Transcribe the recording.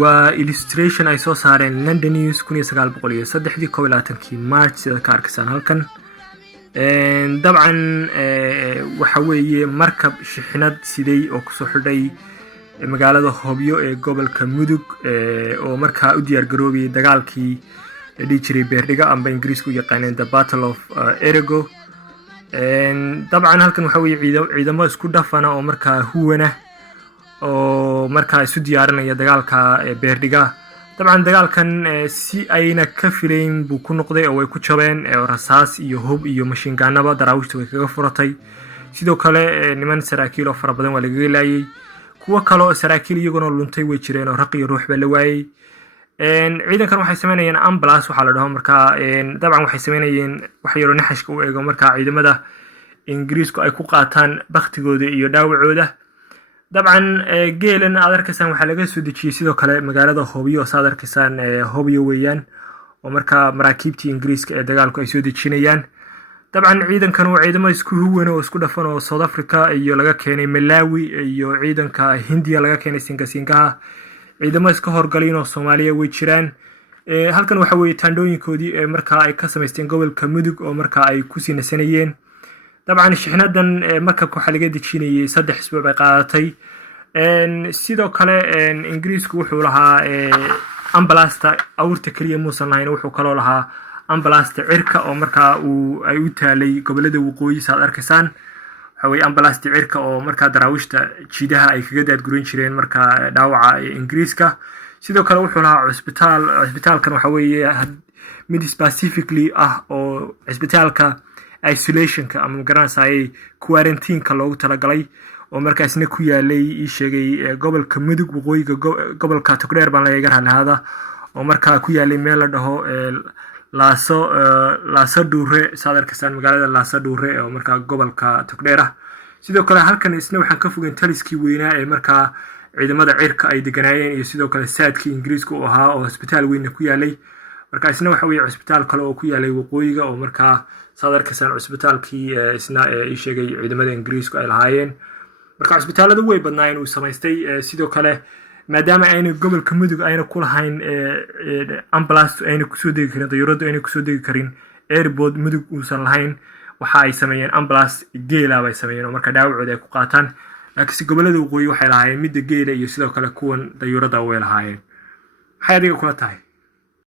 waa illustration ay soo saareen London News 1923 March sida ka arkaysaan halkan. dabcan waxa weeye markab shixnad siday oo ku soo xidhay magaalada Hobyo ee gobolka Mudug oo markaa u diyaar garoobay dagaalkii dhijiray Beerdhiga amba Ingiriisku yaqaaneen The Battle of Erego. dabcan halkan waxa weeye ciidamo isku dhafana oo markaa huwana oo markaa isu diyaarinaya dagaalka Beerdhiga. dabcan dagaalkan si ayna ka filayn buu ku noqday oo way ku jabeen rasaas iyo hub iyo machine gunaba daraawishta way kaga furatay. sidoo kale niman saraakiil oo fara badan waa laga laayay, kuwa kale oo saraakiil iyaguna luntay way jireen oo raq iyo ruux ba la waayay. ciidankan waxay sameynayeen ambulance waxa la dhaho markaa dabcan waxay sameynayeen wax yar oo naxashka u eego markaa ciidamada Ingiriisku ay ku qaataan baqtigooda iyo dhaawacooda. dabcan geelan aad arkaysaan waxa laga soo dejiyay sidoo kale magaalada Hobyo saad arkaysaan Hobyo weeyaan oo markaa maraakiibtii Ingiriiska ee dagaalku ay soo dejinayaan. dabcan ciidankan waa ciidamo isku huwan oo isku dhafan oo South Africa iyo laga keenay Malawi iyo ciidanka Hindiya laga keenay Singasingaha, ciidamo iska horgalin oo Soomaaliya way jiraan. halkan waxa weeye taandooyinkoodii markaa ay ka sameysteen gobolka Mudug oo markaa ay ku sinasanayeen. dabcan shixnadan markabka waxa laga dejinayay 3 isbuuc bay qaadatay. sidoo kale Ingiriisku wuxuu lahaa ambulance awrta kaliya muusan lahayn, wuxuu kaloo lahaa ambulance cirka oo markaa ay u taalay gobolada waqooyi saad arkaysaan. waxa weeye ambulance cirka oo markaa daraawishta jiidaha ay kaga daadgurin jireen markaa dhaawaca Ingiriiska. sidoo kale wuxuu lahaa cusbitaalkan waxa weeye mid specifically oo cusbitaalka isolationka ama garanayay quarantine-ka loogu talagalay oo markaasna ku yaalay sheegay gobolka Mudug waqooyiga gobolka Togdheer baan laga raadnahada oo markaa ku yaalay meel la dhaho Laaso Dhuure saad arkaysaan magaalada Laaso Dhuure oo markaa gobolka Togdheer ah. sidoo kale halkan isna waxaan ka fogeyn taliskii weynaa ee markaa ciidamada cirka ay deganaayeen iyo sidoo kale saadkii Ingiriisku oo ahaa oo hospitaal weyn ku yaalay. markaa isna waxa weeye cusbitaal kale oo ku yaalay waqooyiga oo markaa saad arkaysaan cusbitaalkii isna sheegay ciidamada Ingiriisku ay lahaayeen. markaa cusbitaalada way badnaayeen uu samaystay. sidoo kale maadaama ayna gobolka Mudug ayna ku lahayn ambulance ayna ku soo degi karin dayuuradu ayna ku soo degi karin airport Mudug uusan lahayn, waxa ay sameeyeen ambulance geela bay sameeyeen oo markaa dhaawacooda ay ku qaataan. laakiin gobolada waqooyi waxay lahaayeen midda geela iyo sidoo kale kuwan dayuurada way lahaayeen. maxay adiga kula tahay?